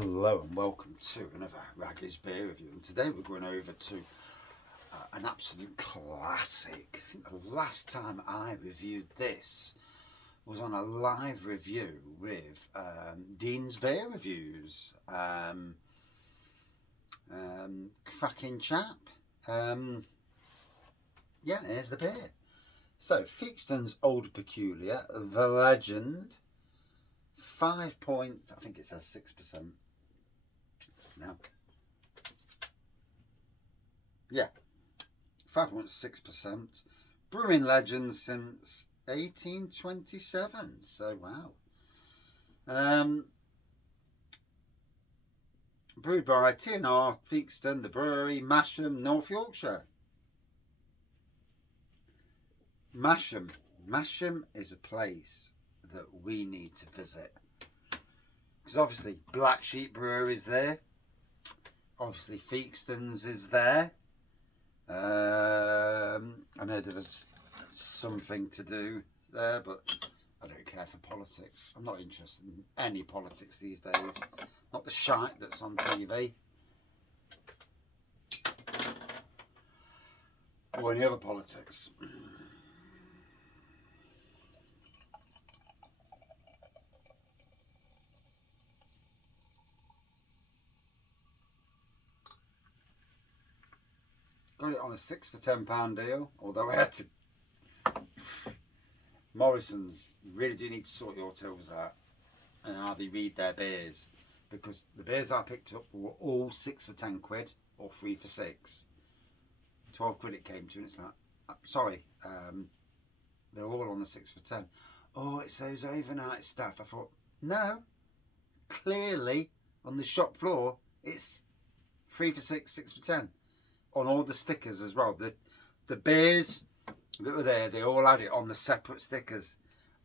Hello and welcome to another Raggy's Beer Review, and today we're going over to an absolute classic. I think the last time I reviewed this was on a live review with Dean's Beer Reviews. Cracking chap. Yeah, here's the beer. So, Theakstons Old Peculiar, the Legend, 5 point, I think it says 6%. Now, yeah, 5.6%. Brewing legend since 1827. So wow. Brewed by T&R Theakston, the brewery, Masham, North Yorkshire. Masham is a place that we need to visit, because obviously Black Sheep Brewery is there. Obviously Theakstons is there. I know there was something to do there, but I don't care for politics. I'm not interested in any politics these days. Not the shite that's on TV or any other politics. Got it on a 6 for £10 deal, although I had to. Morrison's, you really do need to sort your tills out and how they read their beers, because the beers I picked up were all 6 for 10 quid or 3 for 6. 12 quid it came to, and it's like, sorry, they're all on the 6 for 10. Oh, it's those overnight staff. I thought, no, clearly on the shop floor it's 3 for 6, 6 for 10. On all the stickers as well. The beers that were there, they all had it on the separate stickers.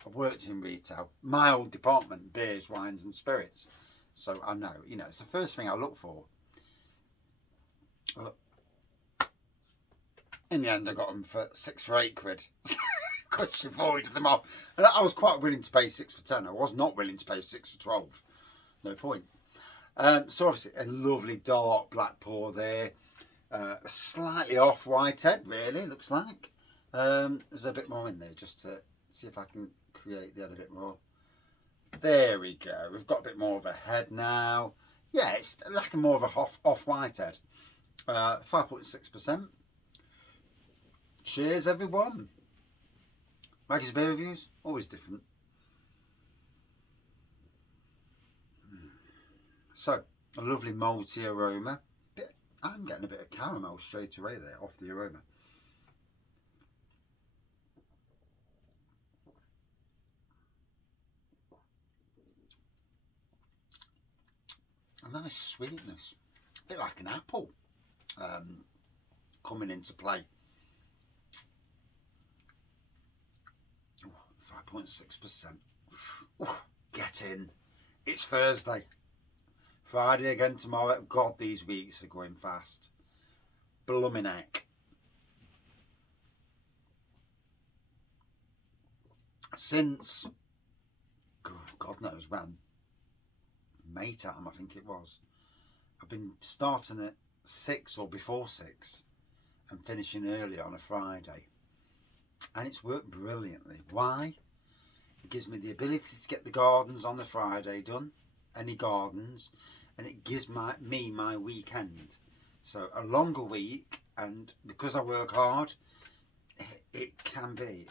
I worked in retail, my old department, beers, wines and spirits, so I know, you know, it's the first thing I look for. In the end I got them for 6 for 8 quid. Because avoided them all, and I was quite willing to pay 6 for 10. I was not willing to pay 6 for 12. No point. So obviously a lovely dark black pour there. Slightly off white head, really, looks like. There's a bit more in there just to see if I can create the head a bit more. There we go. We've got a bit more of a head now. Yeah, it's like more of a off white head. 5.6%. Cheers, everyone. Raggy's Beer Reviews, always different. So, a lovely malty aroma. I'm getting a bit of caramel straight away there off the aroma. A nice sweetness, a bit like an apple coming into play. 5.6%. Get in. It's Thursday. Friday again tomorrow. God, these weeks are going fast. Blooming heck. Since, God knows when, May time I think it was, I've been starting at 6 or before 6 and finishing early on a Friday. And it's worked brilliantly. Why? It gives me the ability to get the gardens on the Friday done. Any gardens. And it gives me my weekend. So a longer week, and because I work hard, it can be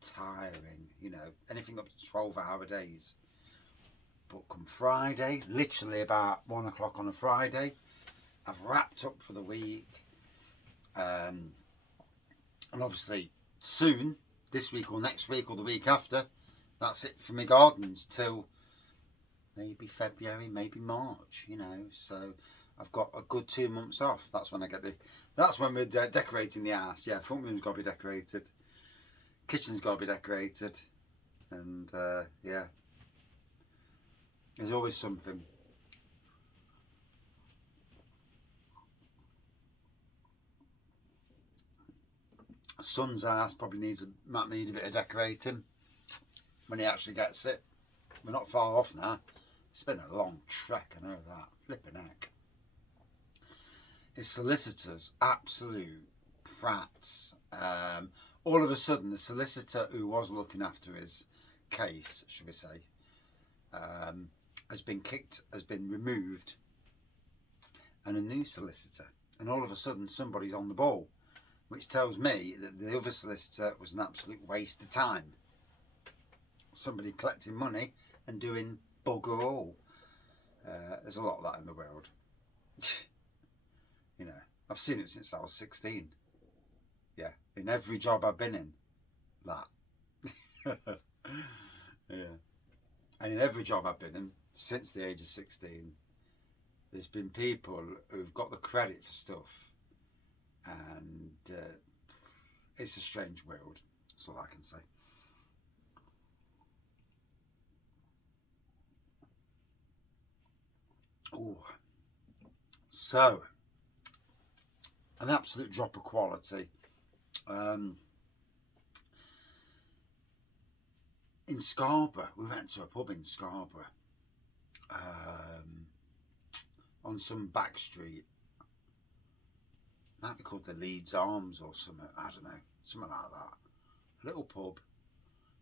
tiring, you know, anything up to 12-hour days. But come Friday, literally about 1 o'clock on a Friday, I've wrapped up for the week. And obviously soon, this week or next week or the week after, that's it for my gardens till maybe February, maybe March, you know. So I've got a good 2 months off. That's when I get that's when we're decorating the house. Yeah, front room's got to be decorated, kitchen's got to be decorated, and yeah, there's always something. Son's house probably might need a bit of decorating when he actually gets it. We're not far off now. It's been a long trek, I know that. Flipping heck. His solicitors, absolute prats. All of a sudden, the solicitor who was looking after his case, should we say, has been removed, and a new solicitor. And all of a sudden, somebody's on the ball, which tells me that the other solicitor was an absolute waste of time. Somebody collecting money and doing bugger all. There's a lot of that in the world. You know, I've seen it since I was 16. Yeah, in every job I've been in, that. Yeah, and in every job I've been in since the age of 16, there's been people who've got the credit for stuff, and it's a strange world. That's all I can say. Oh, so an absolute drop of quality. In Scarborough, we went to a pub in Scarborough, on some back street. Might be called the Leeds Arms or something. I don't know, something like that. A little pub.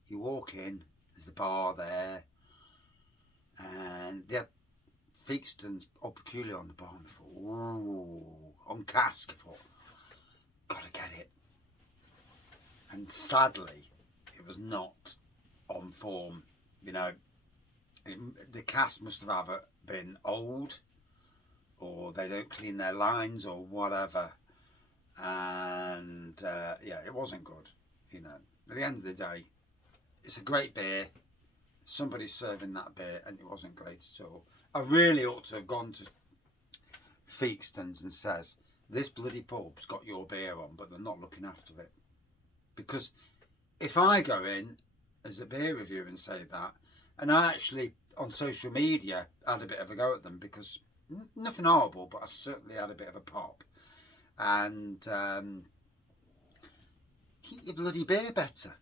You walk in, there's the bar there, and they had Theakstons or Peculiar on the bar. And I thought, ooh, on cask. I thought, gotta get it. And sadly, it was not on form. You know, the cask must have either been old, or they don't clean their lines, or whatever. And yeah, it wasn't good. You know, at the end of the day, it's a great beer. Somebody's serving that beer, and it wasn't great at all. I really ought to have gone to Theakstons and says, this bloody pub's got your beer on, but they're not looking after it. Because if I go in as a beer reviewer and say that, and I actually on social media had a bit of a go at them, because nothing horrible, but I certainly had a bit of a pop. And keep your bloody beer better.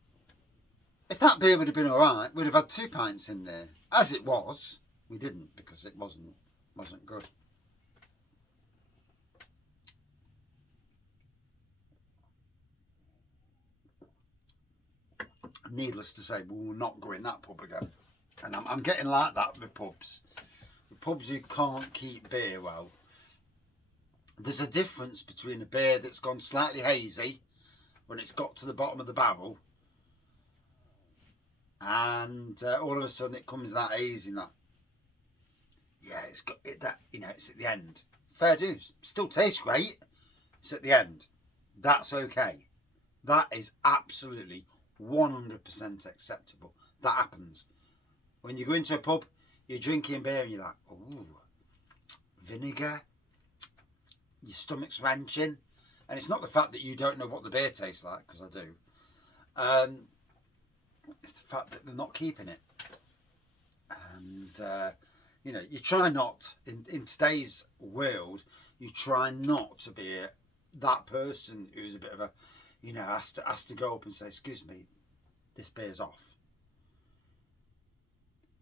If that beer would have been alright, we'd have had 2 pints in there. As it was, we didn't, because it wasn't good. Needless to say, we will not go in that pub again. And I'm getting like that with pubs. With pubs who can't keep beer well. There's a difference between a beer that's gone slightly hazy when it's got to the bottom of the barrel, and all of a sudden it comes that hazy and that. Yeah, it's got it, that, you know, it's at the end. Fair dues. Still tastes great. It's at the end. That's okay. That is absolutely 100% acceptable. That happens. When you go into a pub, you're drinking beer and you're like, ooh, vinegar. Your stomach's wrenching. And it's not the fact that you don't know what the beer tastes like, because I do. It's the fact that they're not keeping it. And you know, you try not, in today's world, you try not to be that person who's a bit of a, you know, has to go up and say, excuse me, this beer's off.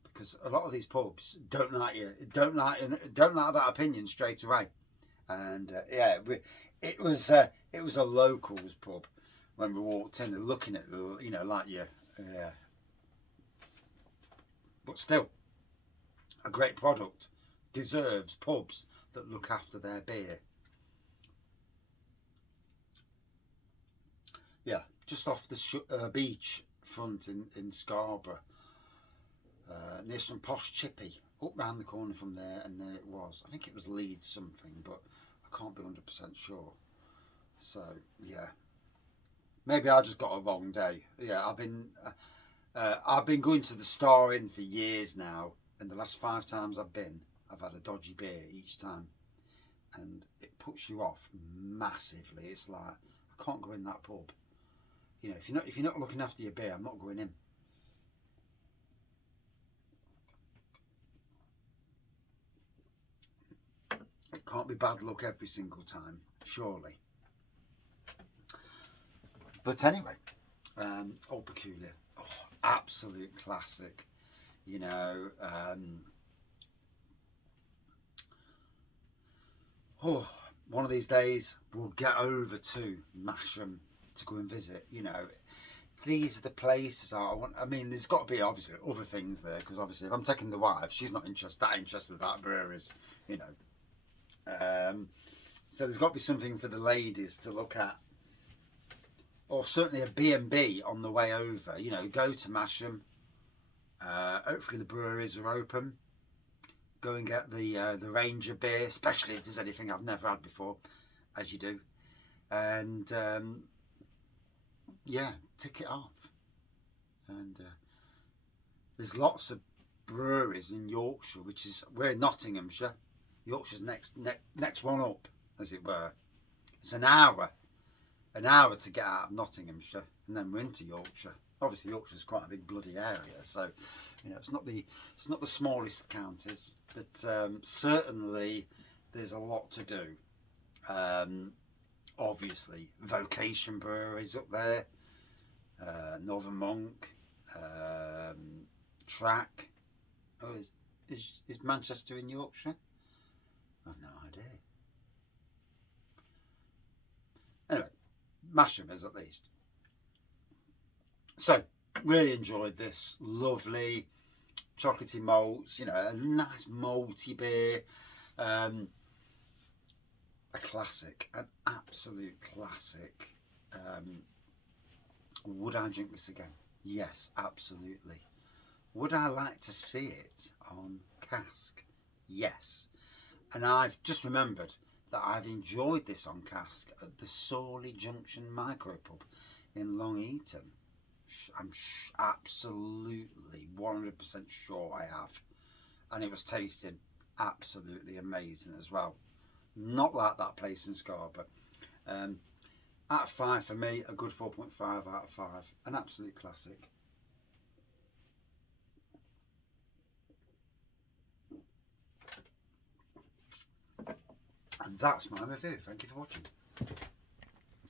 Because a lot of these pubs don't like that opinion straight away. And yeah, it was a locals pub when we walked in. They're looking at the, you know, like you, yeah. But still, a great product deserves pubs that look after their beer. Yeah, just off the beach front in Scarborough, near some posh chippy, up round the corner from there, and there it was. I think it was Leeds something, but I can't be 100% sure. So yeah, maybe I just got a wrong day. Yeah, I've been going to the Star Inn for years now, and the last 5 times I've been, I've had a dodgy beer each time, and it puts you off massively. It's like, I can't go in that pub. You know, if you're not looking after your beer, I'm not going in. It can't be bad luck every single time, surely. But anyway, Old Peculiar, oh, absolute classic. You know, Oh, one of these days we'll get over to Masham to go and visit. You know, these are the places I want. I mean, there's got to be obviously other things there, because obviously if I'm taking the wife, she's not interested about breweries, you know. So there's got to be something for the ladies to look at, or certainly a B&B on the way over. You know, go to Masham. Hopefully the breweries are open. Go and get the Ranger beer, especially if there's anything I've never had before, as you do. And yeah, tick it off. And there's lots of breweries in Yorkshire, which is, we're in Nottinghamshire. Yorkshire's next one up, as it were. It's an hour to get out of Nottinghamshire, and then we're into Yorkshire. Obviously Yorkshire's quite a big bloody area, so you know it's not the smallest counties, but certainly there's a lot to do. Obviously Vocation Breweries up there, Northern Monk, Track. Oh, is Manchester in Yorkshire? I've no idea. Anyway, Masham is at least. So, really enjoyed this lovely chocolatey malts, you know, a nice malty beer, a classic, an absolute classic. Would I drink this again? Yes, absolutely. Would I like to see it on cask? Yes. And I've just remembered that I've enjoyed this on cask at the Sawley Junction Micropub in Long Eaton. I'm absolutely 100% sure I have, and it was tasting absolutely amazing as well. Not like that place in Scarborough. Out of 5 for me, a good 4.5 out of 5, an absolute classic. And that's my review. Thank you for watching.